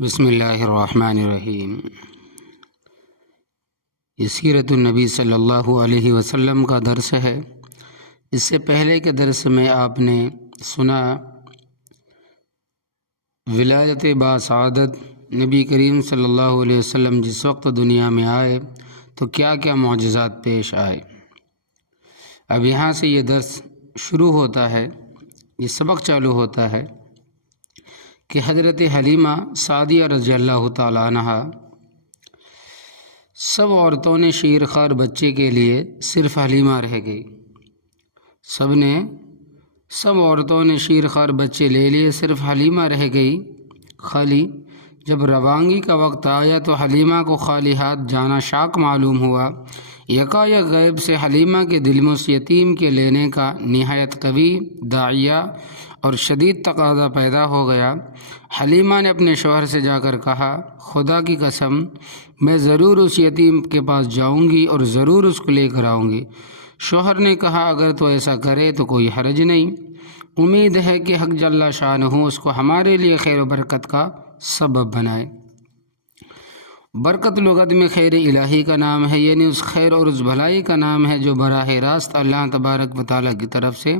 بسم اللہ الرحمن الرحیم۔ یہ سیرت النبی صلی اللہ علیہ وسلم کا درس ہے۔ اس سے پہلے کے درس میں آپ نے سنا ولادت باسعادت نبی کریم صلی اللہ علیہ وسلم جس وقت دنیا میں آئے تو کیا کیا معجزات پیش آئے۔ اب یہاں سے یہ درس شروع ہوتا ہے، یہ سبق چالو ہوتا ہے کہ حضرت حلیمہ سعدیہ رضی اللہ تعالیٰ عنہا سب عورتوں نے شیر خوار بچے کے لیے صرف حلیمہ رہ گئی۔ سب عورتوں نے شیر خوار بچے لے لیے، صرف حلیمہ رہ گئی خالی۔ جب روانگی کا وقت آیا تو حلیمہ کو خالی ہاتھ جانا شاک معلوم ہوا۔ یکایک غیب سے حلیمہ کے دل میں اس یتیم کے لینے کا نہایت قوی داعیہ اور شدید تقاضا پیدا ہو گیا۔ حلیمہ نے اپنے شوہر سے جا کر کہا، خدا کی قسم میں ضرور اس یتیم کے پاس جاؤں گی اور ضرور اس کو لے کر آؤں گی۔ شوہر نے کہا، اگر تو ایسا کرے تو کوئی حرج نہیں، امید ہے کہ حق جل شانہ اس کو ہمارے لیے خیر و برکت کا سبب بنائے۔ برکت لغت میں خیر الہی کا نام ہے، یعنی اس خیر اور اس بھلائی کا نام ہے جو براہ راست اللہ تبارک و تعالیٰ کی طرف سے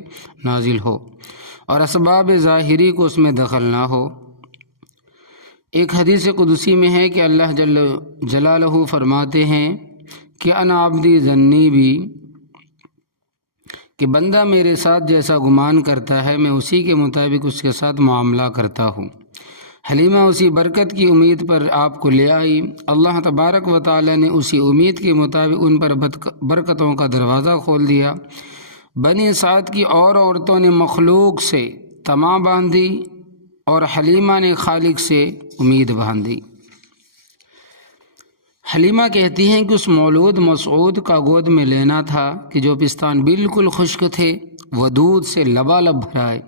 نازل ہو اور اسباب ظاہری کو اس میں دخل نہ ہو۔ ایک حدیث قدسی میں ہے کہ اللہ جل جلالہ فرماتے ہیں کہ انا عبدی ظنی بھی، کہ بندہ میرے ساتھ جیسا گمان کرتا ہے میں اسی کے مطابق اس کے ساتھ معاملہ کرتا ہوں۔ حلیمہ اسی برکت کی امید پر آپ کو لے آئی۔ اللہ تبارک و تعالی نے اسی امید کے مطابق ان پر برکتوں کا دروازہ کھول دیا۔ بنی سعد کی اور عورتوں نے مخلوق سے طمع باندھی اور حلیمہ نے خالق سے امید باندھی۔ حلیمہ کہتی ہیں کہ اس مولود مسعود کا گود میں لینا تھا کہ جو پستان بالکل خشک تھے وہ دودھ سے لبالب بھرائے۔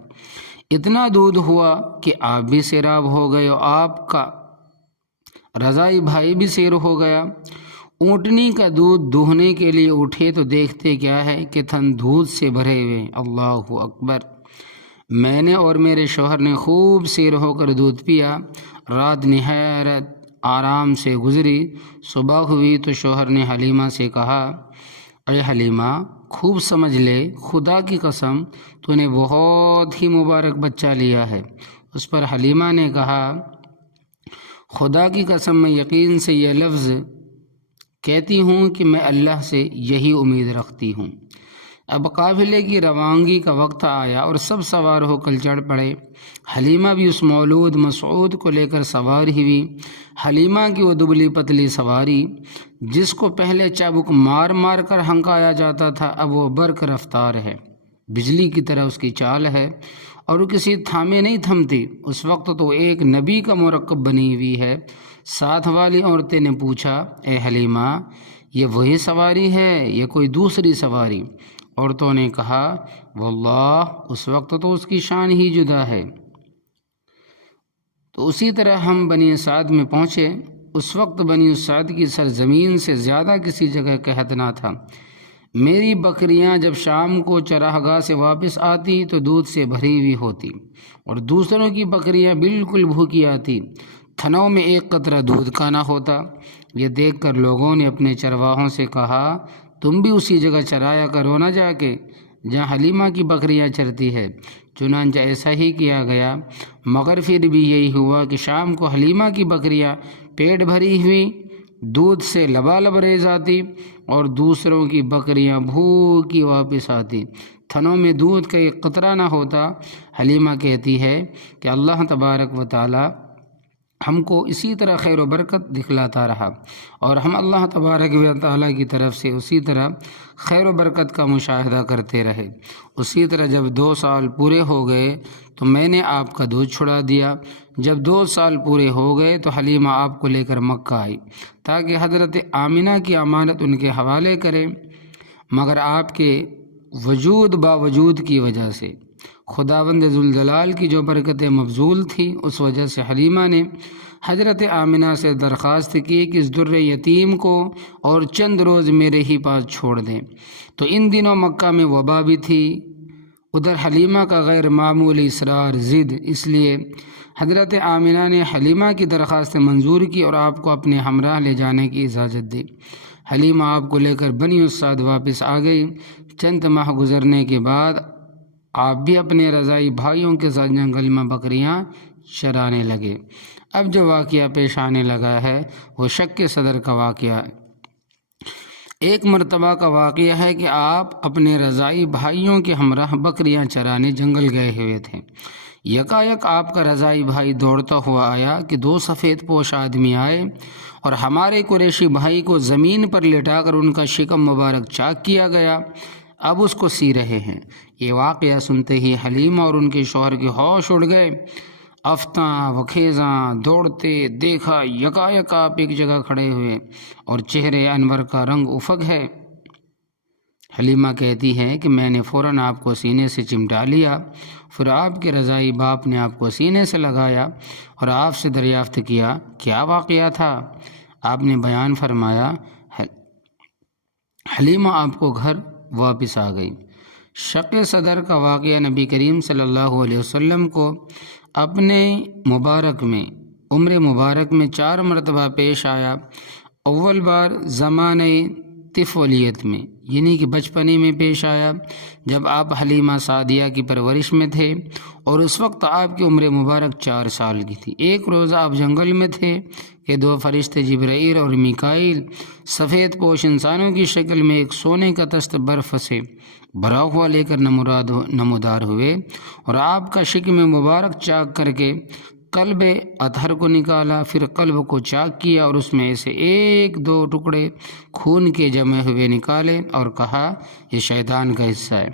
اتنا دودھ ہوا کہ آپ بھی سیراب ہو گئے اور آپ کا رضائی بھائی بھی سیر ہو گیا۔ اونٹنی کا دودھ دوہنے کے لیے اٹھے تو دیکھتے کیا ہے کہ تھن دودھ سے بھرے ہوئے۔ اللہ اکبر! میں نے اور میرے شوہر نے خوب سیر ہو کر دودھ پیا۔ رات نہایت آرام سے گزری۔ صبح ہوئی تو شوہر نے حلیمہ سے کہا، اے حلیمہ خوب سمجھ لے، خدا کی قسم تو نے بہت ہی مبارک بچہ لیا ہے۔ اس پر حلیمہ نے کہا، خدا کی قسم میں یقین سے یہ لفظ کہتی ہوں کہ میں اللہ سے یہی امید رکھتی ہوں۔ اب قافلے کی روانگی کا وقت آیا اور سب سوار ہو کر چڑھ پڑے۔ حلیمہ بھی اس مولود مسعود کو لے کر سوار ہوئی۔ حلیمہ کی وہ دبلی پتلی سواری جس کو پہلے چابک مار مار کر ہنکایا جاتا تھا، اب وہ برق رفتار ہے، بجلی کی طرح اس کی چال ہے اور وہ کسی تھامے نہیں تھمتی۔ اس وقت تو ایک نبی کا مرکب بنی ہوئی ہے۔ ساتھ والی عورتیں نے پوچھا، اے حلیمہ یہ وہی سواری ہے یا کوئی دوسری سواری؟ عورتوں نے کہا، واللہ اس وقت تو اس کی شان ہی جدا ہے۔ تو اسی طرح ہم بنی سعد میں پہنچے۔ اس وقت بنی سعد کی سرزمین سے زیادہ کسی جگہ قحط نہ تھا۔ میری بکریاں جب شام کو چراہ گاہ سے واپس آتی تو دودھ سے بھری ہوئی ہوتی اور دوسروں کی بکریاں بالکل بھوکی آتی، تھنوں میں ایک قطرہ دودھ کا نہ ہوتا۔ یہ دیکھ کر لوگوں نے اپنے چرواہوں سے کہا، تم بھی اسی جگہ چرایا کرو نہ جا کے جہاں حلیمہ کی بکریاں چرتی ہے۔ چنانچہ ایسا ہی کیا گیا، مگر پھر بھی یہی ہوا کہ شام کو حلیمہ کی بکریاں پیٹ بھری ہوئی دودھ سے لبالب ریز آتی اور دوسروں کی بکریاں بھوکی واپس آتی، تھنوں میں دودھ کا ایک قطرہ نہ ہوتا۔ حلیمہ کہتی ہے کہ اللہ تبارک و تعالی ہم کو اسی طرح خیر و برکت دکھلاتا رہا اور ہم اللہ تبارک و تعالیٰ کی طرف سے اسی طرح خیر و برکت کا مشاہدہ کرتے رہے۔ اسی طرح جب 2 سال پورے ہو گئے تو میں نے آپ کا دودھ چھڑا دیا۔ جب 2 سال پورے ہو گئے تو حلیمہ آپ کو لے کر مکہ آئی تاکہ حضرت آمنہ کی امانت ان کے حوالے کرے، مگر آپ کے وجود باوجود کی وجہ سے خداوند ذوالجلال کی جو برکتیں مبذول تھی، اس وجہ سے حلیمہ نے حضرت آمنہ سے درخواست کی کہ اس در یتیم کو اور چند روز میرے ہی پاس چھوڑ دیں۔ تو ان دنوں مکہ میں وبا بھی تھی ادھر حلیمہ کا غیر معمولی اصرار ضد، اس لیے حضرت آمنہ نے حلیمہ کی درخواست منظور کی اور آپ کو اپنے ہمراہ لے جانے کی اجازت دی۔ حلیمہ آپ کو لے کر بنی اسد واپس آ گئی۔ چند ماہ گزرنے کے بعد آپ بھی اپنے رضائی بھائیوں کے ساتھ جنگل میں بکریاں چرانے لگے۔ اب جو واقعہ پیش آنے لگا ہے وہ شق صدر کا واقعہ ہے۔ ایک مرتبہ کا واقعہ ہے کہ آپ اپنے رضائی بھائیوں کے ہمراہ بکریاں چرانے جنگل گئے ہوئے تھے۔ یکایک آپ کا رضائی بھائی دوڑتا ہوا آیا کہ 2 سفید پوش آدمی آئے اور ہمارے قریشی بھائی کو زمین پر لٹا کر ان کا شکم مبارک چاک کیا گیا، اب اس کو سی رہے ہیں۔ یہ واقعہ سنتے ہی حلیمہ اور ان کے شوہر کے ہوش اڑ گئے۔ افتاں وخیزاں دوڑتے دیکھا یکایک آپ ایک جگہ کھڑے ہوئے اور چہرے انور کا رنگ افق ہے۔ حلیمہ کہتی ہے کہ میں نے فوراً آپ کو سینے سے چمٹا لیا، پھر آپ کے رضائی باپ نے آپ کو سینے سے لگایا اور آپ سے دریافت کیا کیا واقعہ تھا۔ آپ نے بیان فرمایا۔ حلیمہ آپ کو گھر واپس آ گئی۔ شق صدر کا واقعہ نبی کریم صلی اللہ علیہ وسلم کو اپنے مبارک میں عمر مبارک میں 4 مرتبہ پیش آیا۔ اول بار زمانہ طفولیت میں یعنی کہ بچپنے میں پیش آیا جب آپ حلیمہ سعدیہ کی پرورش میں تھے اور اس وقت آپ کی عمر مبارک 4 سال کی تھی۔ ایک روز آپ جنگل میں تھے کہ 2 فرشتے جبرائیل اور میکائیل سفید پوش انسانوں کی شکل میں ایک سونے کا تست برف سے بھرا ہوا لے کر نمودار ہوئے اور آپ کا شکم مبارک چاک کر کے قلب اطہر کو نکالا، پھر قلب کو چاک کیا اور اس میں سے 1-2 ٹکڑے خون کے جمے ہوئے نکالے اور کہا یہ شیطان کا حصہ ہے۔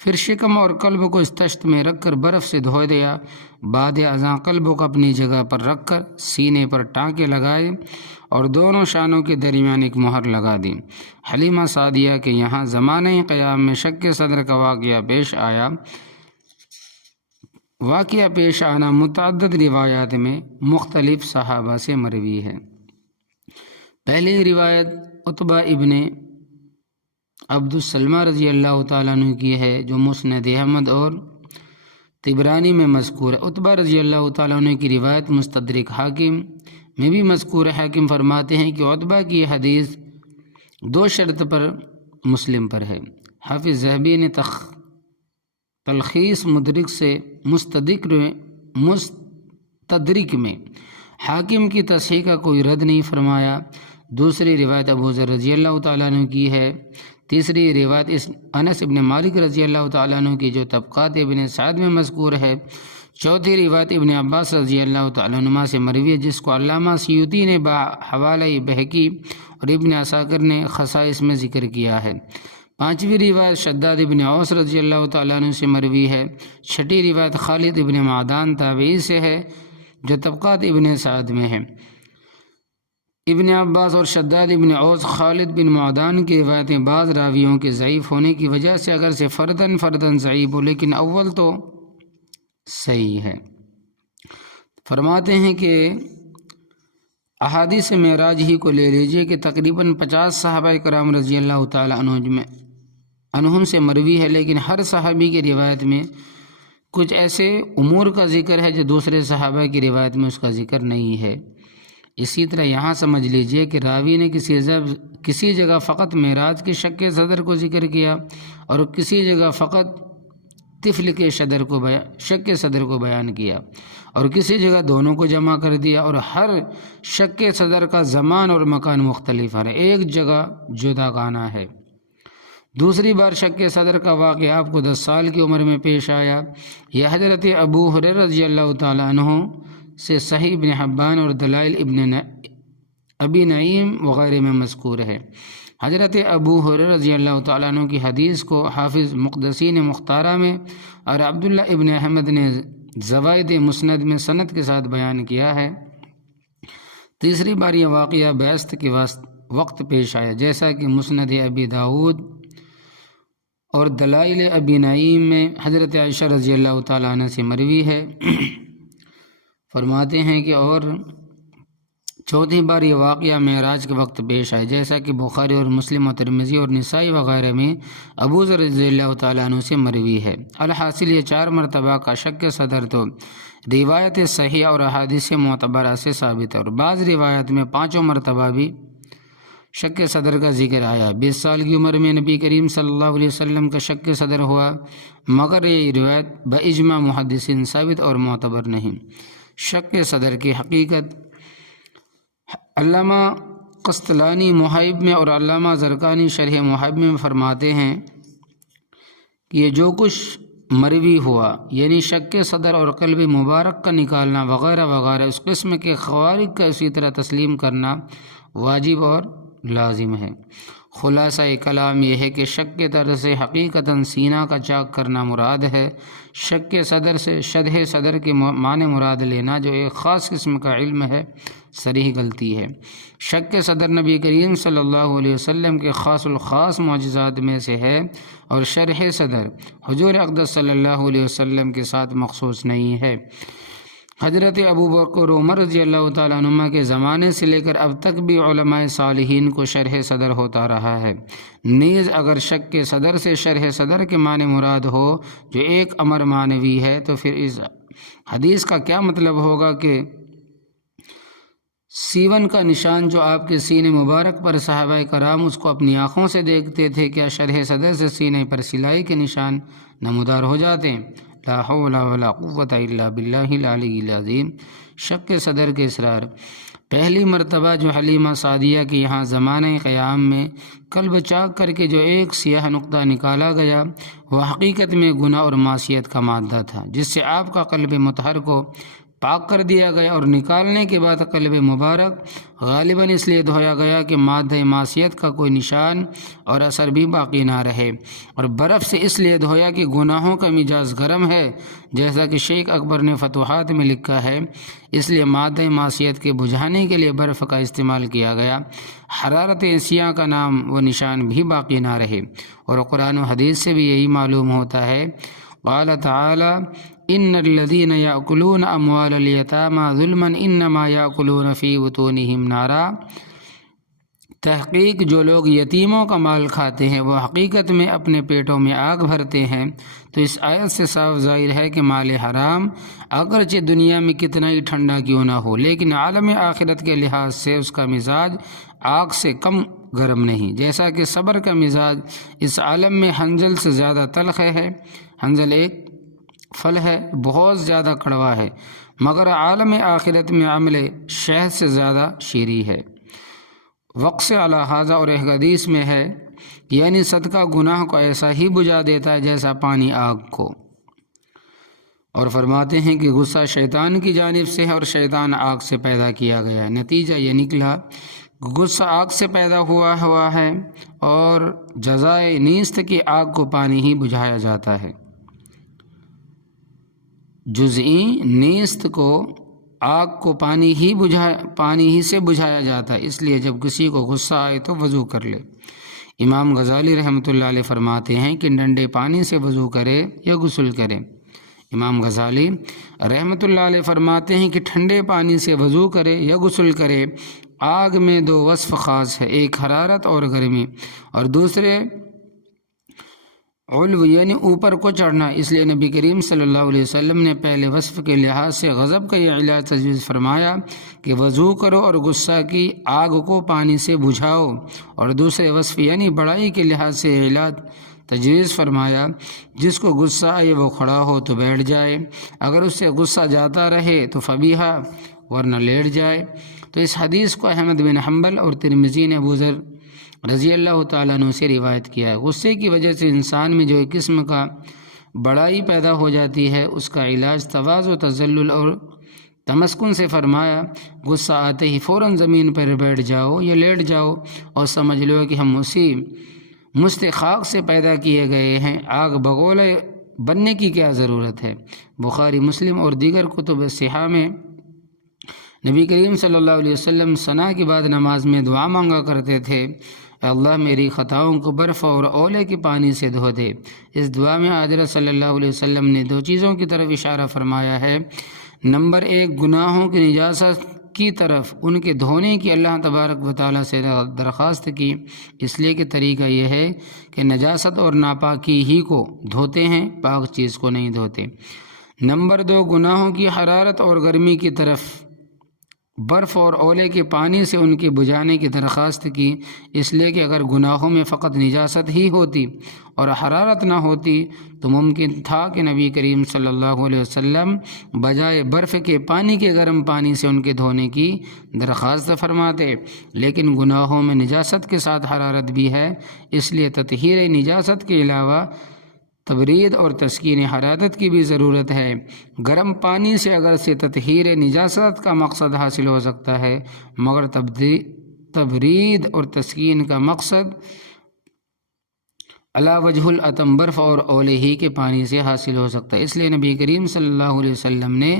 پھر شکم اور قلب کو اس تشت میں رکھ کر برف سے دھو دیا۔ بعد ازاں قلب کو اپنی جگہ پر رکھ کر سینے پر ٹانکے لگائے اور دونوں شانوں کے درمیان ایک مہر لگا دی۔ حلیمہ سعدیہ کے یہاں زمانہ قیام میں شق صدر کا واقعہ پیش آیا۔ واقعہ پیش آنا متعدد روایات میں مختلف صحابہ سے مروی ہے۔ پہلی روایت عتبہ ابن عبد السلمہ رضی اللہ تعالیٰ عنہ کی ہے جو مسند احمد اور طبرانی میں مذکور ہے۔ عتبہ رضی اللہ تعالیٰ عنہ کی روایت مستدرک حاکم میں بھی مذکور ہے۔ حاکم فرماتے ہیں کہ عتبہ کی حدیث 2 شرط پر مسلم پر ہے۔ حافظ ذہبی نے تلخیص مدرک سے مستدرک میں حاکم کی تصحیح کا کوئی رد نہیں فرمایا۔ دوسری روایت ابو ذر رضی اللہ تعالیٰ عنہ کی ہے۔ تیسری روایت انس ابن مالک رضی اللہ تعالیٰ عنہ کی جو طبقات ابن سعد میں مذکور ہے۔ چوتھی روایت ابن عباس رضی اللہ تعالیٰ عنہ سے مروی ہے جس کو علامہ سیوطی نے حوالہ بہقی اور ابن عساکر نے خصائص میں ذکر کیا ہے۔ پانچویں روایت شداد ابن اوس رضی اللہ تعالیٰ عنہ سے مروی ہے۔ چھٹی روایت خالد ابن معدان تابعی سے ہے جو طبقات ابن سعد میں ہے۔ ابن عباس اور شداد ابن اوس خالد بن معدان کی روایتیں بعض راویوں کے ضعیف ہونے کی وجہ سے اگر سے فردن ضعیف ہو لیکن اول تو صحیح ہے۔ فرماتے ہیں کہ احادیث معراج ہی کو لے لیجئے کہ تقریباً 50 صحابہ کرام رضی اللہ تعالیٰ عنہم سے مروی ہے، لیکن ہر صحابی کی روایت میں کچھ ایسے امور کا ذکر ہے جو دوسرے صحابہ کی روایت میں اس کا ذکر نہیں ہے۔ اسی طرح یہاں سمجھ لیجئے کہ راوی نے کسی جگہ فقط معراج کے شق صدر کو ذکر کیا اور کسی جگہ فقط طفل کے شق صدر کو بیان کیا اور کسی جگہ دونوں کو جمع کر دیا، اور ہر شق صدر کا زمان اور مکان مختلف ہے، ایک جگہ جدا گانا ہے۔ دوسری بار شق صدر کا واقعہ آپ کو 10 سال کی عمر میں پیش آیا۔ یہ حضرت ابو ہریرہ رضی اللہ تعالیٰ عنہ سے صحیح ابن حبان اور دلائل ابن ابی نعیم وغیرہ میں مذکور ہے۔ حضرت ابو ہریرہ رضی اللہ تعالیٰ عنہ کی حدیث کو حافظ مقدسین مختارہ میں اور عبداللہ ابن احمد نے زوائد مسند میں سند کے ساتھ بیان کیا ہے۔ تیسری بار یہ واقعہ بعثت کے وقت پیش آیا جیسا کہ مسند ابی داود اور دلائل ابی نعیم میں حضرت عائشہ رضی اللہ تعالیٰ عنہ سے مروی ہے۔ فرماتے ہیں کہ اور چوتھی بار یہ واقعہ معراج کے وقت پیش آئے، جیسا کہ بخاری اور مسلم اور ترمذی اور نسائی وغیرہ میں ابو ذر رضی اللہ تعالیٰ عنہ سے مروی ہے۔ الحاصل یہ 4 مرتبہ کا شک صدر تو روایت صحیح اور احادیث معتبرہ سے ثابت ہے، اور بعض روایت میں 5 مرتبہ بھی شک صدر کا ذکر آیا۔ 20 سال کی عمر میں نبی کریم صلی اللہ علیہ وسلم کا شک صدر ہوا، مگر یہ روایت باجماع محدثین ثابت اور معتبر نہیں۔ شک صدر کی حقیقت علامہ قسطلانی محیب میں اور علامہ زرقانی شرح محیب میں فرماتے ہیں کہ یہ جو کچھ مروی ہوا، یعنی شک صدر اور قلب مبارک کا نکالنا وغیرہ وغیرہ، اس قسم کے خوارج کا اسی طرح تسلیم کرنا واجب اور لازم ہے۔ خلاصہ کلام یہ ہے کہ شک کے طرز سے حقیقتاً سینہ کا چاک کرنا مراد ہے۔ شک صدر سے شدہ صدر کے معنی مراد لینا جو ایک خاص قسم کا علم ہے، صریح غلطی ہے۔ شک صدر نبی کریم صلی اللہ علیہ وسلم کے خاص الخاص معجزات میں سے ہے، اور شرح صدر حضور اقدس صلی اللہ علیہ وسلم کے ساتھ مخصوص نہیں ہے۔ حضرت ابوبکر عمر رضی اللہ تعالیٰ عنہ کے زمانے سے لے کر اب تک بھی علماء صالحین کو شرح صدر ہوتا رہا ہے۔ نیز اگر شک کے صدر سے شرح صدر کے معنی مراد ہو جو ایک امر معنوی ہے، تو پھر اس حدیث کا کیا مطلب ہوگا کہ سیون کا نشان جو آپ کے سینے مبارک پر صحابہ کرام اس کو اپنی آنکھوں سے دیکھتے تھے، کیا شرح صدر سے سینے پر سلائی کے نشان نمودار ہو جاتے ہیں؟ لا حول ولا قوت الا باللہ العلی العظیم۔ شک صدر کے اسرار پہلی مرتبہ جو حلیمہ سعدیہ کے یہاں زمانہ قیام میں قلب چاک کر کے جو ایک سیاہ نقطہ نکالا گیا، وہ حقیقت میں گناہ اور معصیت کا مادہ تھا، جس سے آپ کا قلب مطہر کو پاک کر دیا گیا، اور نکالنے کے بعد قلب مبارک غالباً اس لیے دھویا گیا کہ مادہ معصیت کا کوئی نشان اور اثر بھی باقی نہ رہے، اور برف سے اس لیے دھویا کہ گناہوں کا مزاج گرم ہے، جیسا کہ شیخ اکبر نے فتوحات میں لکھا ہے، اس لیے مادہ معصیت کے بجھانے کے لیے برف کا استعمال کیا گیا، حرارت سیاہ کا نام و نشان بھی باقی نہ رہے۔ اور قرآن و حدیث سے بھی یہی معلوم ہوتا ہے۔ قال تعالی ان الذین یأکلون اموال الیتامی ظلما انما یأکلون فی بطونہم نارا، تحقیق جو لوگ یتیموں کا مال کھاتے ہیں وہ حقیقت میں اپنے پیٹوں میں آگ بھرتے ہیں۔ تو اس آیت سے صاف ظاہر ہے کہ مال حرام اگرچہ دنیا میں کتنا ہی ٹھنڈا کیوں نہ ہو، لیکن عالم آخرت کے لحاظ سے اس کا مزاج آگ سے کم گرم نہیں، جیسا کہ صبر کا مزاج اس عالم میں حنظل سے زیادہ تلخ ہے۔ حنظل ایک پھل ہے، بہت زیادہ کڑوا ہے، مگر عالم آخرت میں عمل شہد سے زیادہ شیریں ہے۔ وقص علی ھذا اور ایک حدیث میں ہے، یعنی صدقہ گناہ کو ایسا ہی بجھا دیتا ہے جیسا پانی آگ کو۔ اور فرماتے ہیں کہ غصہ شیطان کی جانب سے ہے اور شیطان آگ سے پیدا کیا گیا ہے۔ نتیجہ یہ نکلا غصہ آگ سے پیدا ہوا ہے، اور جزائے نیست کی آگ کو پانی ہی بجھایا جاتا ہے۔ جزئی نیست کو آگ کو پانی ہی سے بجھایا جاتا ہے، اس لیے جب کسی کو غصہ آئے تو وضو کر لے۔ امام غزالی رحمۃ اللہ علیہ فرماتے ہیں کہ ٹھنڈے پانی سے وضو کرے یا غسل کرے۔ امام غزالی رحمۃ اللہ علیہ فرماتے ہیں کہ ٹھنڈے پانی سے وضو کرے یا غسل کرے، آگ میں 2 وصف خاص ہے، ایک حرارت اور گرمی، اور دوسرے علو یعنی اوپر کو چڑھنا۔ اس لیے نبی کریم صلی اللہ علیہ وسلم نے پہلے وصف کے لحاظ سے غضب کا یہ علاج تجویز فرمایا کہ وضو کرو اور غصہ کی آگ کو پانی سے بجھاؤ، اور دوسرے وصف یعنی بڑائی کے لحاظ سے یہ علاج تجویز فرمایا جس کو غصہ آئے وہ کھڑا ہو تو بیٹھ جائے، اگر اس سے غصہ جاتا رہے تو فبیہا، ورنہ لیٹ جائے۔ تو اس حدیث کو احمد بن حنبل اور ترمذی نے ابو ذر رضی اللہ تعالیٰ عنہ سے روایت کیا ہے۔ غصے کی وجہ سے انسان میں جو ایک قسم کا بڑائی پیدا ہو جاتی ہے، اس کا علاج تواضع، تذلل اور تمسکن سے فرمایا۔ غصہ آتے ہی فوراً زمین پر بیٹھ جاؤ یا لیٹ جاؤ اور سمجھ لو کہ ہم اسی مستخاق سے پیدا کیے گئے ہیں، آگ بگولے بننے کی کیا ضرورت ہے۔ بخاری، مسلم اور دیگر کتب صحیحہ میں نبی کریم صلی اللہ علیہ وسلم ثنا کے بعد نماز میں دعا مانگا کرتے تھے، اے اللہ میری خطاؤں کو برف اور اولے کے پانی سے دھو دے۔ اس دعا میں حضرت صلی اللہ علیہ وسلم نے 2 چیزوں کی طرف اشارہ فرمایا ہے۔ نمبر 1 گناہوں کی نجاست کی طرف ان کے دھونے کی اللہ تبارک و تعالیٰ سے درخواست کی، اس لیے کہ طریقہ یہ ہے کہ نجاست اور ناپاکی ہی کو دھوتے ہیں، پاک چیز کو نہیں دھوتے۔ نمبر 2، گناہوں کی حرارت اور گرمی کی طرف برف اور اولے کے پانی سے ان کے بجھانے کی درخواست کی، اس لیے کہ اگر گناہوں میں فقط نجاست ہی ہوتی اور حرارت نہ ہوتی تو ممکن تھا کہ نبی کریم صلی اللہ علیہ وسلم بجائے برف کے پانی کے گرم پانی سے ان کے دھونے کی درخواست فرماتے، لیکن گناہوں میں نجاست کے ساتھ حرارت بھی ہے، اس لیے تطہیر نجاست کے علاوہ تبرید اور تسکین حرارت کی بھی ضرورت ہے۔ گرم پانی سے اگر سے تطہیر نجاست کا مقصد حاصل ہو سکتا ہے، مگر تبرید اور تسکین کا مقصد علی وجہ الاتم برف اور اولے ہی کے پانی سے حاصل ہو سکتا ہے۔ اس لیے نبی کریم صلی اللہ علیہ وسلم نے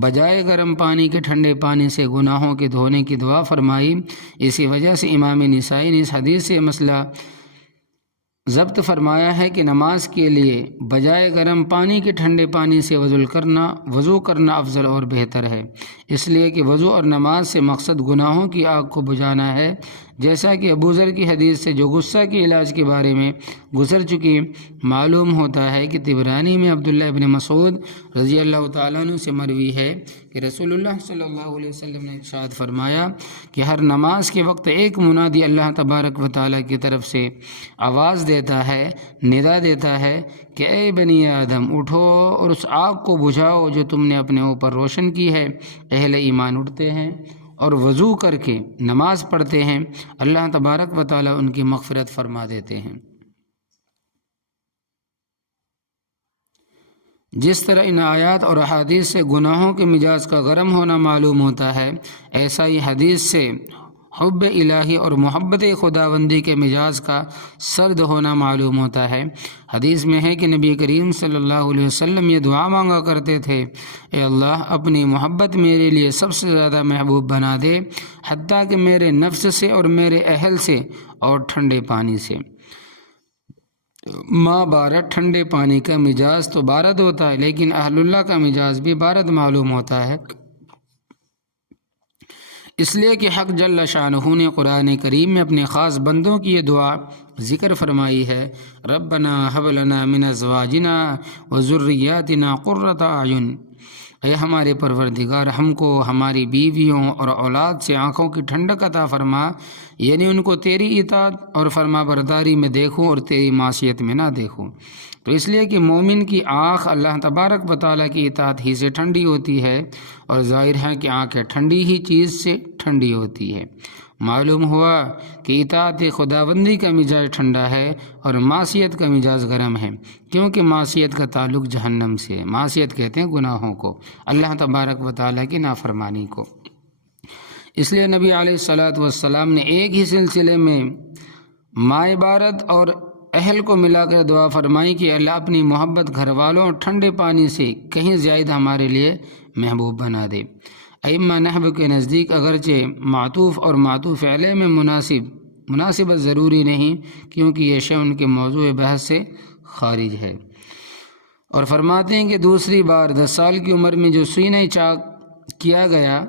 بجائے گرم پانی کے ٹھنڈے پانی سے گناہوں کے دھونے کی دعا فرمائی۔ اسی وجہ سے امام نسائی نے اس حدیث سے مسئلہ ضبط فرمایا ہے کہ نماز کے لیے بجائے گرم پانی کے ٹھنڈے پانی سے وضو کرنا افضل اور بہتر ہے، اس لیے کہ وضو اور نماز سے مقصد گناہوں کی آگ کو بجھانا ہے، جیسا کہ ابو ذر کی حدیث سے جو غصہ کے علاج کے بارے میں گزر چکی معلوم ہوتا ہے کہ طبرانی میں عبداللہ ابن مسعود رضی اللہ تعالیٰ عنہ سے مروی ہے کہ رسول اللہ صلی اللہ علیہ وسلم نے ارشاد فرمایا کہ ہر نماز کے وقت ایک منادی اللہ تبارک و تعالیٰ کی طرف سے آواز دیتا ہے، ندا دیتا ہے کہ اے بنی آدم اٹھو اور اس آگ کو بجھاؤ جو تم نے اپنے اوپر روشن کی ہے۔ اہل ایمان اٹھتے ہیں اور وضو کر کے نماز پڑھتے ہیں، اللہ تبارک و تعالیٰ ان کی مغفرت فرما دیتے ہیں۔ جس طرح ان آیات اور احادیث سے گناہوں کے مزاج کا گرم ہونا معلوم ہوتا ہے، ایسا ہی حدیث سے حب الہی اور محبت خداوندی کے مزاج کا سرد ہونا معلوم ہوتا ہے۔ حدیث میں ہے کہ نبی کریم صلی اللہ علیہ وسلم یہ دعا مانگا کرتے تھے، اے اللہ اپنی محبت میرے لیے سب سے زیادہ محبوب بنا دے، حتیٰ کہ میرے نفس سے اور میرے اہل سے اور ٹھنڈے پانی سے۔ ماں بارد، ٹھنڈے پانی کا مزاج تو بارد ہوتا ہے، لیکن اہل اللہ کا مزاج بھی بارد معلوم ہوتا ہے، اس لیے کہ حق جل شانہ نے قرآن کریم میں اپنے خاص بندوں کی یہ دعا ذکر فرمائی ہے، ربنا ہب لنا من ازواجنا وذریاتنا قرۃ اعین، اے ہمارے پروردگار ہم کو ہماری بیویوں اور اولاد سے آنکھوں کی ٹھنڈک عطا فرما، یعنی ان کو تیری اطاعت اور فرما برداری میں دیکھوں اور تیری معصیت میں نہ دیکھوں۔ تو اس لیے کہ مومن کی آنکھ اللہ تبارک و تعالیٰ کی اطاعت ہی سے ٹھنڈی ہوتی ہے، اور ظاہر ہے کہ آنکھیں ٹھنڈی ہی چیز سے ٹھنڈی ہوتی ہے۔ معلوم ہوا کہ اطاعت خداوندی کا مزاج ٹھنڈا ہے اور معصیت کا مزاج گرم ہے، کیونکہ معصیت کا تعلق جہنم سے ہے۔ معصیت کہتے ہیں گناہوں کو، اللہ تبارک و تعالیٰ کی نافرمانی کو۔ اس لیے نبی علیہ الصلاۃ والسلام نے ایک ہی سلسلے میں مائے بارد اور اہل کو ملا کر دعا فرمائی کہ اللہ اپنی محبت گھر والوں اور ٹھنڈے پانی سے کہیں زائد ہمارے لیے محبوب بنا دے۔ ائمہ نحو کے نزدیک اگرچہ معطوف اور معطوف علیہ میں مناسبت ضروری نہیں، کیونکہ یہ شے ان کے موضوع بحث سے خارج ہے، اور فرماتے ہیں کہ دوسری بار 10 سال کی عمر میں جو سینہ چاک کیا گیا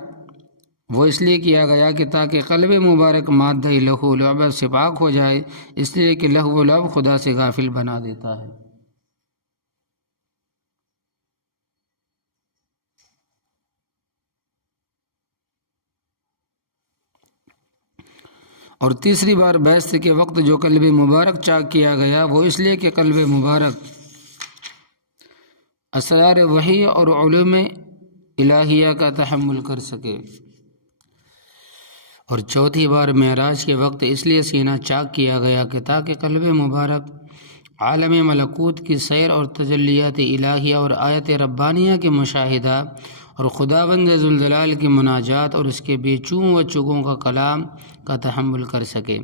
وہ اس لیے کیا گیا کہ تاکہ قلب مبارک مادہ لہو و لعب سے پاک ہو جائے، اس لیے کہ لہو و لعب خدا سے غافل بنا دیتا ہے۔ اور تیسری بار بیعت کے وقت جو قلب مبارک چاک کیا گیا وہ اس لیے کہ قلب مبارک اسرار وحی اور علوم الہیہ کا تحمل کر سکے۔ اور چوتھی بار معراج کے وقت اس لیے سینہ چاک کیا گیا کہ تاکہ قلب مبارک عالم ملکوت کی سیر اور تجلیات الہیہ اور آیت ربانیہ کے مشاہدہ اور خداوند ذوالجلال کی مناجات اور اس کے بے چوں و چگوں کا کلام کا تحمل کر سکے۔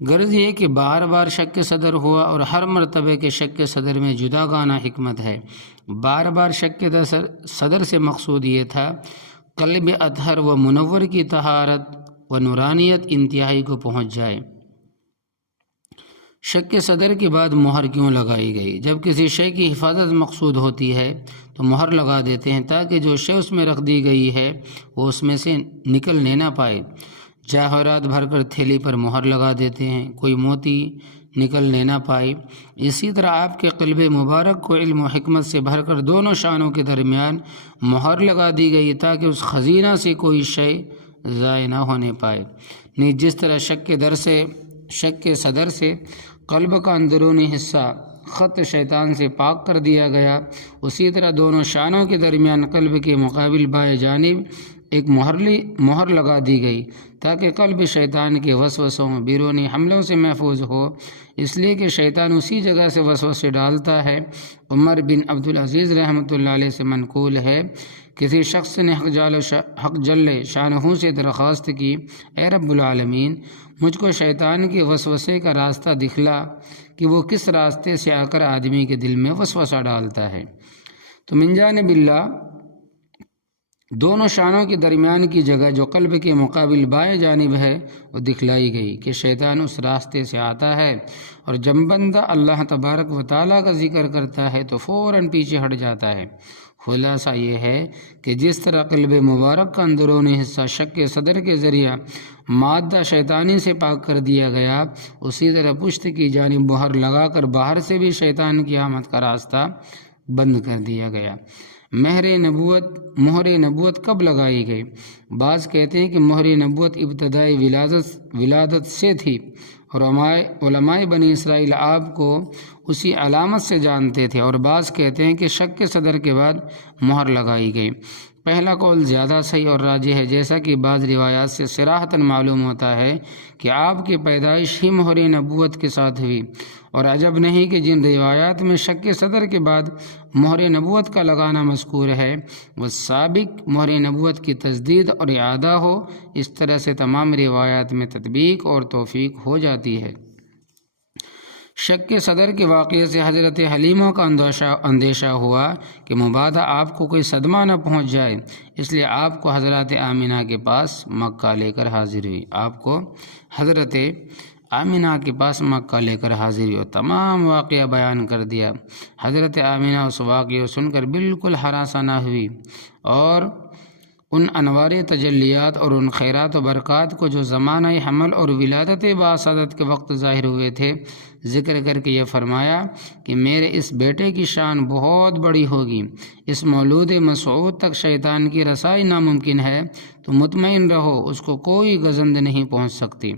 غرض یہ کہ بار بار شک صدر ہوا، اور ہر مرتبہ کے شک صدر میں جدا گانا حکمت ہے۔ بار بار شک صدر سے مقصود یہ تھا قلب اطہر و منور کی طہارت و نورانیت انتہائی کو پہنچ جائے۔ شک صدر کے بعد مہر کیوں لگائی گئی؟ جب کسی شے کی حفاظت مقصود ہوتی ہے تو مہر لگا دیتے ہیں تاکہ جو شے اس میں رکھ دی گئی ہے وہ اس میں سے نکلنے نہ پائے۔ جواہرات بھر کر تھیلی پر مہر لگا دیتے ہیں، کوئی موتی نکلنے نہ پائے۔ اسی طرح آپ کے قلب مبارک کو علم و حکمت سے بھر کر دونوں شانوں کے درمیان مہر لگا دی گئی تاکہ اس خزینہ سے کوئی شے ضائع نہ ہونے پائے۔ نیز جس طرح شک کے صدر سے قلب کا اندرونی حصہ خط شیطان سے پاک کر دیا گیا، اسی طرح دونوں شانوں کے درمیان قلب کے مقابل بائیں جانب ایک مہر لگا دی گئی تاکہ قلب شیطان کے وسوسوں بیرونی حملوں سے محفوظ ہو، اس لیے کہ شیطان اسی جگہ سے وسوسے ڈالتا ہے۔ عمر بن عبدالعزیز رحمۃ اللہ علیہ سے منقول ہے، کسی شخص نے حق جل شانہ سے درخواست کی، اے رب العالمین، مجھ کو شیطان کے وسوسے کا راستہ دکھلا کہ وہ کس راستے سے آ کر آدمی کے دل میں وسوسہ ڈالتا ہے۔ تو من جانب اللہ دونوں شانوں کے درمیان کی جگہ جو قلب کے مقابل بائیں جانب ہے وہ دکھلائی گئی کہ شیطان اس راستے سے آتا ہے، اور جب بندہ اللہ تبارک و تعالیٰ کا ذکر کرتا ہے تو فوراً پیچھے ہٹ جاتا ہے۔ خلاصہ یہ ہے کہ جس طرح قلب مبارک کا اندرونی حصہ شک کے صدر کے ذریعہ مادہ شیطانی سے پاک کر دیا گیا، اسی طرح پشت کی جانب مہر لگا کر باہر سے بھی شیطان کی آمد کا راستہ بند کر دیا گیا۔ مہر نبوت کب لگائی گئی؟ بعض کہتے ہیں کہ مہر نبوت ابتدائی ولادت سے تھی، اور علماء بنی اسرائیل آپ کو اسی علامت سے جانتے تھے، اور بعض کہتے ہیں کہ شک کے صدر کے بعد مہر لگائی گئی۔ پہلا قول زیادہ صحیح اور راجح ہے، جیسا کہ بعض روایات سے صراحتاً معلوم ہوتا ہے کہ آپ کی پیدائش ہی مہر نبوت کے ساتھ ہوئی، اور عجب نہیں کہ جن روایات میں شک کے صدر کے بعد مہر نبوت کا لگانا مذکور ہے وہ سابق مہر نبوت کی تجدید اور اعادہ ہو، اس طرح سے تمام روایات میں تطبیق اور توفیق ہو جاتی ہے۔ شک کے صدر کے واقعے سے حضرت حلیمہ کا اندیشہ ہوا کہ مبادا آپ کو کوئی صدمہ نہ پہنچ جائے، اس لیے آپ کو حضرت آمنہ کے پاس مکہ لے کر حاضر ہوئی۔ اور تمام واقعہ بیان کر دیا۔ حضرت آمنہ اس واقعہ سن کر بالکل ہراساں نہ ہوئی، اور ان انوار تجلیات اور ان خیرات و برکات کو جو زمانہ حمل اور ولادت باسعادت کے وقت ظاہر ہوئے تھے ذکر کر کے یہ فرمایا کہ میرے اس بیٹے کی شان بہت بڑی ہوگی، اس مولود مسعود تک شیطان کی رسائی ناممکن ہے، تو مطمئن رہو اس کو کوئی گزند نہیں پہنچ سکتی۔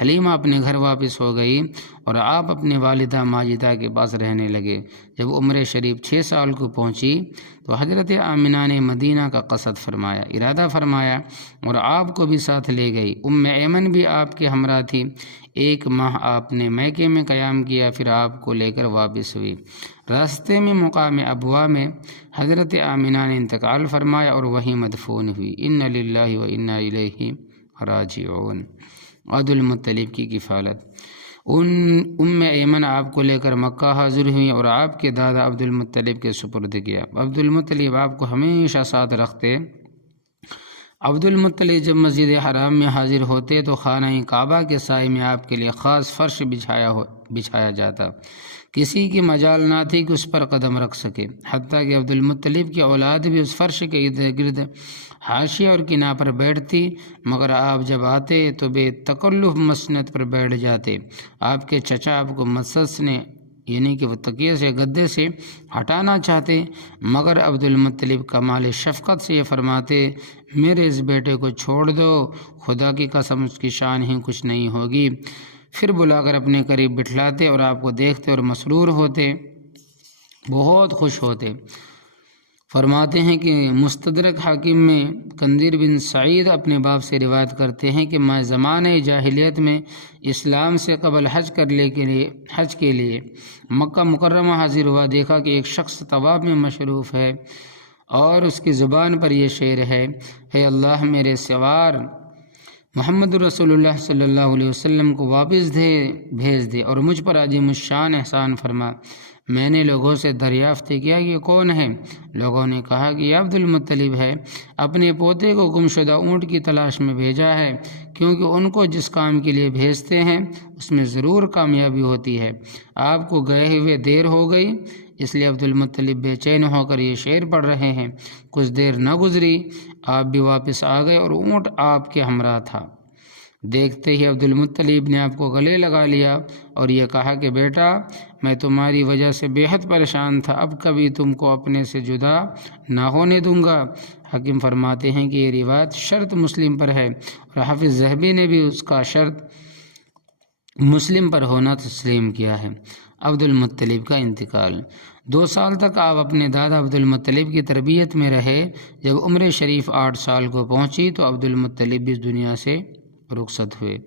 حلیمہ اپنے گھر واپس ہو گئی اور آپ اپنے والدہ ماجدہ کے پاس رہنے لگے۔ جب عمر شریف 6 سال کو پہنچی تو حضرت آمنہ نے مدینہ کا ارادہ فرمایا اور آپ کو بھی ساتھ لے گئی۔ ایمن بھی آپ کے ہمراہ تھی۔ 1 ماہ آپ نے میکے میں قیام کیا، پھر آپ کو لے کر واپس ہوئی۔ راستے میں مقام ابوا میں حضرت آمنہ نے انتقال فرمایا اور وہیں مدفون ہوئی۔ ان للہ و انا الیہ راجعون۔ عبد المطلب کی کفالت۔ ایمن آپ کو لے کر مکہ حاضر ہوئی اور آپ کے دادا عبد المطلب کے سپرد کیا۔ عبد المطلب آپ کو ہمیشہ ساتھ رکھتے۔ عبد المطلب جب مسجد حرام میں حاضر ہوتے تو خانہ کعبہ کے سائے میں آپ کے لیے خاص فرش بچھایا جاتا، کسی کی مجال نہ تھی کہ اس پر قدم رکھ سکے، حتیٰ کہ عبد المطلب کی اولاد بھی اس فرش کے ارد گرد حاشیہ اور کنار پر بیٹھتی، مگر آپ جب آتے تو بے تکلف مسند پر بیٹھ جاتے۔ آپ کے چچا آپ کو مسجد نے یعنی کہ وہ تکیے سے گدے سے ہٹانا چاہتے، مگر عبد المطلب کمال شفقت سے یہ فرماتے، میرے اس بیٹے کو چھوڑ دو، خدا کی قسم اس کی شان ہی کچھ نہیں ہوگی۔ پھر بلا کر اپنے قریب بٹھلاتے اور آپ کو دیکھتے اور مسرور ہوتے، بہت خوش ہوتے۔ فرماتے ہیں کہ مستدرک حاکم میں کندیر بن سعید اپنے باپ سے روایت کرتے ہیں کہ میں زمانہ جاہلیت میں اسلام سے قبل حج کے لیے مکہ مکرمہ حاضر ہوا، دیکھا کہ ایک شخص طواف میں مشروف ہے اور اس کی زبان پر یہ شعر ہے، اے اللہ میرے سوار محمد رسول اللہ صلی اللہ علیہ وسلم کو واپس بھیج دے اور مجھ پر عظیم الشان احسان فرما۔ میں نے لوگوں سے دریافت کیا یہ کون ہے؟ لوگوں نے کہا کہ یہ عبد المطلب ہے، اپنے پوتے کو گمشدہ اونٹ کی تلاش میں بھیجا ہے، کیونکہ ان کو جس کام کے لیے بھیجتے ہیں اس میں ضرور کامیابی ہوتی ہے۔ آپ کو گئے ہوئے دیر ہو گئی، اس لیے عبد المطلب بے چین ہو کر یہ شعر پڑھ رہے ہیں۔ کچھ دیر نہ گزری آپ بھی واپس آ گئے اور اونٹ آپ کے ہمراہ تھا۔ دیکھتے ہی عبد المطلب نے آپ کو گلے لگا لیا اور یہ کہا کہ بیٹا، میں تمہاری وجہ سے بے حد پریشان تھا، اب کبھی تم کو اپنے سے جدا نہ ہونے دوں گا۔ حکیم فرماتے ہیں کہ یہ روایت شرط مسلم پر ہے، اور حافظ ذہبی نے بھی اس کا شرط مسلم پر ہونا تسلیم کیا ہے۔ عبد المطلب کا انتقال۔ 2 سال تک آپ اپنے دادا عبد المطلب کی تربیت میں رہے۔ جب عمر شریف 8 سال کو پہنچی تو عبد المطلب بھی اس دنیا سے رخصت ہوئے۔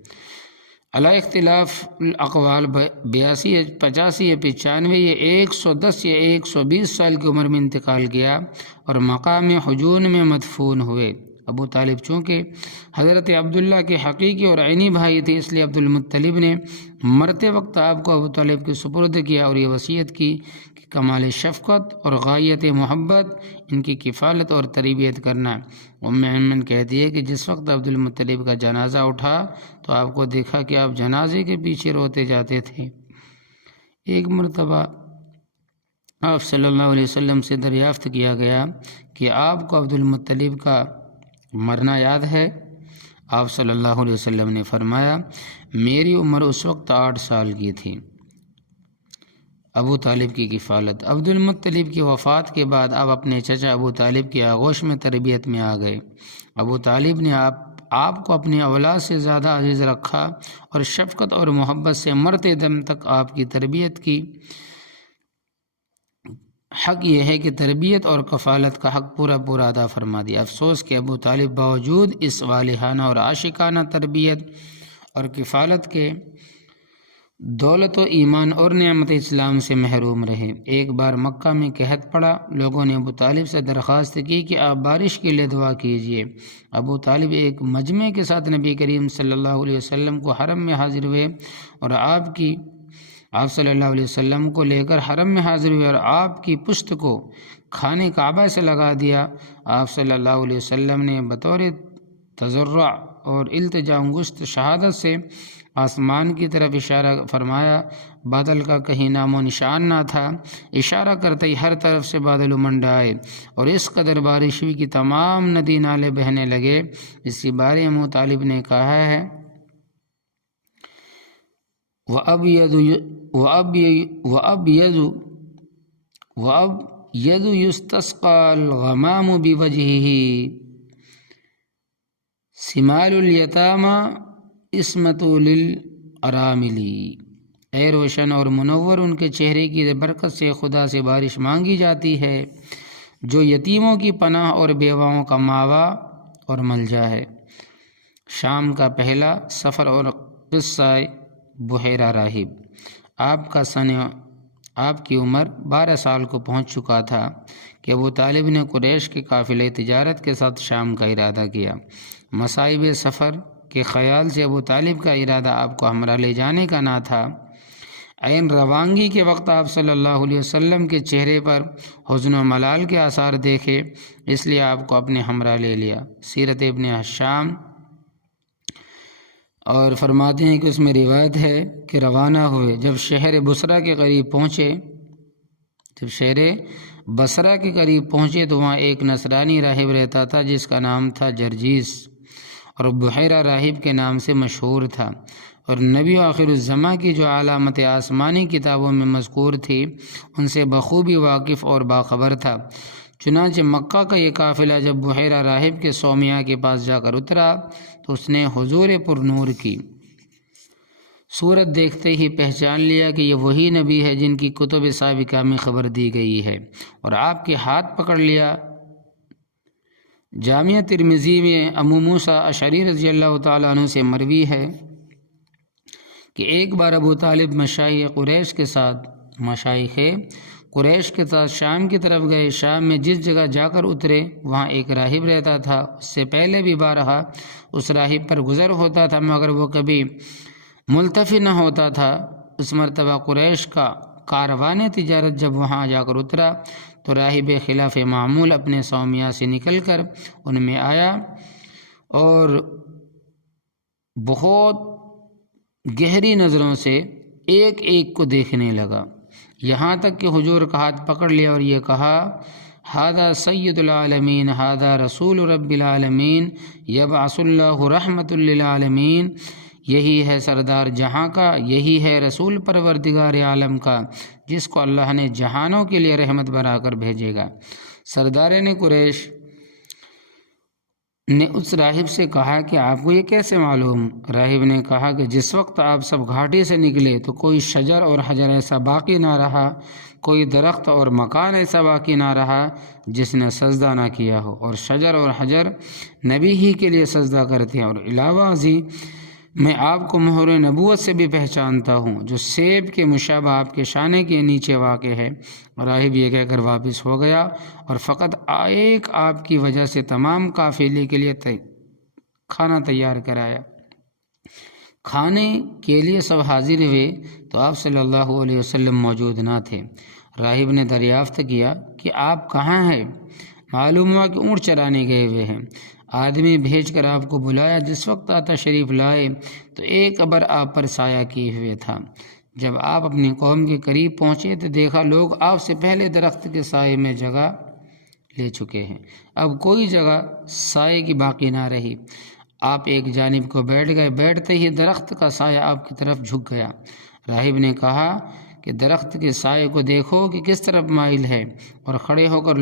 علی اختلاف الاقوال 82 یا 85 یا 95 یا 110 یا 120 سال کی عمر میں انتقال کیا اور مقام حجون میں مدفون ہوئے۔ ابو طالب چونکہ حضرت عبداللہ کے حقیقی اور عینی بھائی تھے، اس لیے عبد المطلب نے مرتے وقت آپ کو ابو طالب کے سپرد کیا اور یہ وصیت کی کہ کمال شفقت اور غایت محبت ان کی کفالت اور تربیت کرنا۔ ام ایمن کہتی ہے کہ جس وقت عبد المطلب کا جنازہ اٹھا تو آپ کو دیکھا کہ آپ جنازے کے پیچھے روتے جاتے تھے۔ ایک مرتبہ آپ صلی اللہ علیہ وسلم سے دریافت کیا گیا کہ آپ کو عبد المطلب کا مرنا یاد ہے؟ آپ صلی اللہ علیہ وسلم نے فرمایا میری عمر اس وقت 8 سال کی تھی۔ ابو طالب کی کفالت۔ عبد المطلب کی وفات کے بعد آپ اپنے چچا ابو طالب کی آغوش میں تربیت میں آ گئے۔ ابو طالب نے آپ کو اپنی اولاد سے زیادہ عزیز رکھا اور شفقت اور محبت سے مرتے دم تک آپ کی تربیت کی۔ حق یہ ہے کہ تربیت اور کفالت کا حق پورا ادا فرما دیا۔ افسوس کہ ابو طالب باوجود اس والہانہ اور عاشقانہ تربیت اور کفالت کے دولت و ایمان اور نعمت اسلام سے محروم رہے۔ ایک بار مکہ میں قحط پڑا، لوگوں نے ابو طالب سے درخواست کی کہ آپ بارش کے لیے دعا کیجیے۔ ابو طالب ایک مجمع کے ساتھ نبی کریم صلی اللہ علیہ وسلم کو حرم میں حاضر ہوئے اور آپ صلی اللہ علیہ وسلم کو لے کر حرم میں حاضر ہوئے اور آپ کی پشت کو خانہ کعبہ سے لگا دیا۔ آپ صلی اللہ علیہ وسلم نے بطور تضرع اور التجا انگشت شہادت سے آسمان کی طرف اشارہ فرمایا۔ بادل کا کہیں نام و نشان نہ تھا، اشارہ کرتے ہی ہر طرف سے بادل امنڈ آئے اور اس قدر بارش ہوئی کہ تمام ندی نالے بہنے لگے۔ اسی بارے ابو طالب نے کہا ہے وَأَبْيَضُ يُسْتَسْقَى الْغَمَامُ بِوَجْهِهِ سِمَالُ الْيَتَامَى عِصْمَةٌ لِلْأَرَامِلِ۔ اے روشن اور منور ان کے چہرے کی برکت سے خدا سے بارش مانگی جاتی ہے جو یتیموں کی پناہ اور بیواؤں کا ماوا اور ملجا ہے۔ شام کا پہلا سفر اور قصہ بحیرہ راہب۔ آپ کی عمر 12 سال کو پہنچ چکا تھا کہ ابو طالب نے قریش کے قافلے تجارت کے ساتھ شام کا ارادہ کیا۔ مصائب سفر کے خیال سے ابو طالب کا ارادہ آپ کو ہمراہ لے جانے کا نہ تھا۔ عین روانگی کے وقت آپ صلی اللہ علیہ وسلم کے چہرے پر حزن و ملال کے آثار دیکھے، اس لیے آپ کو اپنے ہمراہ لے لیا۔ سیرت ابن ہشام اور فرماتے ہیں کہ اس میں روایت ہے کہ روانہ ہوئے، جب شہر بصرہ کے قریب پہنچے تو وہاں ایک نصرانی راہب رہتا تھا جس کا نام تھا جرجیس اور بحیرہ راہب کے نام سے مشہور تھا، اور نبی آخر الزماں کی جو علامت آسمانی کتابوں میں مذکور تھی ان سے بخوبی واقف اور باخبر تھا۔ چنانچہ مکہ کا یہ قافلہ جب بحیرہ راہب کے صومعہ کے پاس جا کر اترا تو اس نے حضور پر نور کی صورت دیکھتے ہی پہچان لیا کہ یہ وہی نبی ہے جن کی کتب سابقہ میں خبر دی گئی ہے، اور آپ کے ہاتھ پکڑ لیا۔ جامعہ ترمذی میں ابو موسیٰ اشعری رضی اللہ تعالیٰ عنہ سے مروی ہے کہ ایک بار ابو طالب مشائخ قریش کے ساتھ شام کی طرف گئے۔ شام میں جس جگہ جا کر اترے وہاں ایک راہب رہتا تھا۔ اس سے پہلے بھی بارہا اس راہب پر گزر ہوتا تھا مگر وہ کبھی ملتفت نہ ہوتا تھا۔ اس مرتبہ قریش کا کاروان تجارت جب وہاں جا کر اترا تو راہب خلاف معمول اپنے صومعہ سے نکل کر ان میں آیا اور بہت گہری نظروں سے ایک ایک کو دیکھنے لگا، یہاں تک کہ حضور کا ہاتھ پکڑ لیا اور یہ کہا ھذا سید العالمین ھذا رسول رب العالمین یبعث اللہ رحمۃ للعالمین، یہی ہے سردار جہاں کا، یہی ہے رسول پروردگار عالم کا جس کو اللہ نے جہانوں کے لیے رحمت بنا کر بھیجے گا۔ سردارین قریش نے اس راہب سے کہا کہ آپ کو یہ کیسے معلوم؟ راہب نے کہا کہ جس وقت آپ سب گھاٹی سے نکلے تو کوئی شجر اور حجر ایسا باقی نہ رہا، کوئی درخت اور مکان ایسا باقی نہ رہا جس نے سجدہ نہ کیا ہو، اور شجر اور حجر نبی ہی کے لیے سجدہ کرتے ہیں، اور علاوہ ازیں میں آپ کو مہر نبوت سے بھی پہچانتا ہوں جو سیب کے مشابہ آپ کے شانے کے نیچے واقع ہے۔ راہب یہ کہہ کر واپس ہو گیا اور فقط ایک آپ کی وجہ سے تمام قافلے کے لیے کھانا تیار کرایا۔ کھانے کے لیے سب حاضر ہوئے تو آپ صلی اللہ علیہ وسلم موجود نہ تھے۔ راہب نے دریافت کیا کہ آپ کہاں ہیں؟ معلوم ہوا کہ اونٹ چرانے گئے ہوئے ہیں۔ آدمی بھیج کر آپ کو بلایا، جس وقت آتا شریف لائے تو ایک ابر آپ پر سایہ کیے ہوئے تھا۔ جب آپ اپنی قوم کے قریب پہنچے تو دیکھا لوگ آپ سے پہلے درخت کے سائے میں جگہ لے چکے ہیں، اب کوئی جگہ سائے کی باقی نہ رہی۔ آپ ایک جانب کو بیٹھ گئے، بیٹھتے ہی درخت کا سایہ آپ کی طرف جھک گیا۔ راہب نے کہا کہ درخت کے سائے کو دیکھو کہ کس طرف مائل ہے، اور کھڑے ہو کر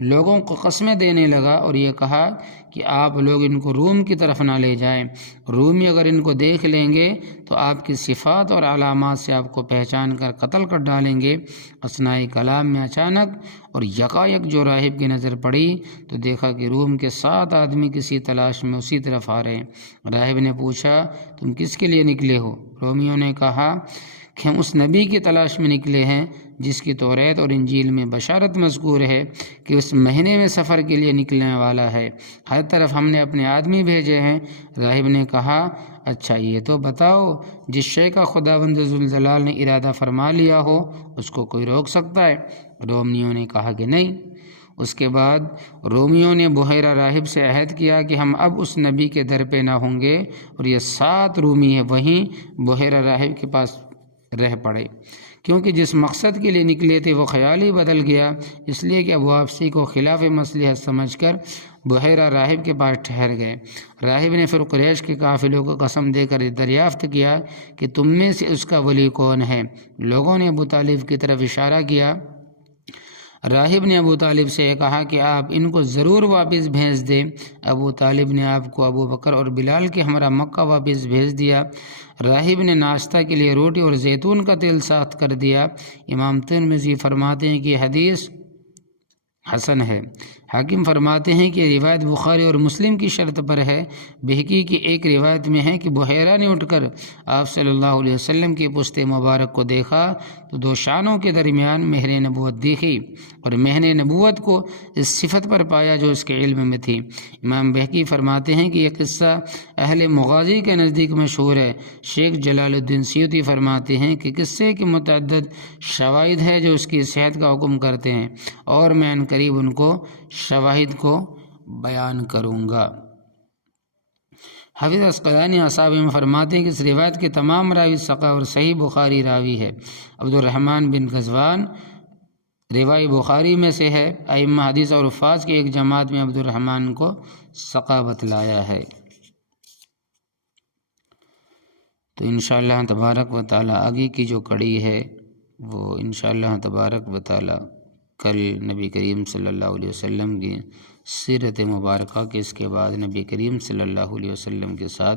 لوگوں کو قسمیں دینے لگا اور یہ کہا کہ آپ لوگ ان کو روم کی طرف نہ لے جائیں، رومی اگر ان کو دیکھ لیں گے تو آپ کی صفات اور علامات سے آپ کو پہچان کر قتل کر ڈالیں گے۔ اثناء کلام میں اچانک اور یکایک جو راہب کی نظر پڑی تو دیکھا کہ روم کے 7 آدمی کسی تلاش میں اسی طرف آ رہے ہیں۔ راہب نے پوچھا تم کس کے لیے نکلے ہو؟ رومیوں نے کہا کہ ہم اس نبی کی تلاش میں نکلے ہیں جس کی توریت اور انجیل میں بشارت مذکور ہے کہ اس مہینے میں سفر کے لیے نکلنے والا ہے، ہر طرف ہم نے اپنے آدمی بھیجے ہیں۔ راہب نے کہا اچھا یہ تو بتاؤ جس شے کا خداوند ذوالجلال نے ارادہ فرما لیا ہو اس کو کوئی روک سکتا ہے؟ رومیوں نے کہا کہ نہیں۔ اس کے بعد رومیوں نے بحیرہ راہب سے عہد کیا کہ ہم اب اس نبی کے در پہ نہ ہوں گے، اور یہ 7 رومی ہیں وہیں بحیرہ راہب کے پاس رہ پڑے، کیونکہ جس مقصد کے لیے نکلے تھے وہ خیال ہی بدل گیا، اس لیے کہ اب واپسی کو خلاف مصلحت سمجھ کر بحیرہ راہب کے پاس ٹھہر گئے۔ راہب نے پھر قریش کے قافلوں کو قسم دے کر دریافت کیا کہ تم میں سے اس کا ولی کون ہے؟ لوگوں نے ابو طالب کی طرف اشارہ کیا۔ راہب نے ابو طالب سے کہا کہ آپ ان کو ضرور واپس بھیج دیں۔ ابو طالب نے آپ کو ابو بکر اور بلال کے ہمراہ مکہ واپس بھیج دیا۔ راہب نے ناشتہ کے لیے روٹی اور زیتون کا تیل ساتھ کر دیا۔ امام ترمذی فرماتے ہیں کہ یہ حدیث حسن ہے۔ حاکم فرماتے ہیں کہ یہ روایت بخاری اور مسلم کی شرط پر ہے۔ بہقی کی ایک روایت میں ہے کہ بحیرہ نے اٹھ کر آپ صلی اللہ علیہ وسلم کے پشت مبارک کو دیکھا تو 2 شانوں کے درمیان مہر نبوت دیکھی، اور مہر نبوت کو اس صفت پر پایا جو اس کے علم میں تھی۔ امام بہقی فرماتے ہیں کہ یہ قصہ اہل مغازی کے نزدیک مشہور ہے۔ شیخ جلال الدین سیوطی فرماتے ہیں کہ قصے کے متعدد شواہد ہے جو اس کی صحت کا حکم کرتے ہیں، اور میں ان قریب ان کو شواہد کو بیان کروں گا۔ حافظ عسقلانی اصحابہ میں فرماتے ہیں کہ اس روایت کے تمام راوی ثقہ اور صحیح بخاری راوی ہے۔ عبدالرحمن بن غزوان روائی بخاری میں سے ہے۔ ائمہ حدیث اور حفاظ کی ایک جماعت میں عبدالرحمن کو ثقہ بتلایا ہے۔ تو انشاءاللہ تبارک و تعالی آگے کی جو کڑی ہے وہ انشاءاللہ تبارک و تعالی کل نبی کریم صلی اللہ علیہ وسلم کی سیرت مبارکہ کے اس کے بعد نبی کریم صلی اللہ علیہ وسلم کے ساتھ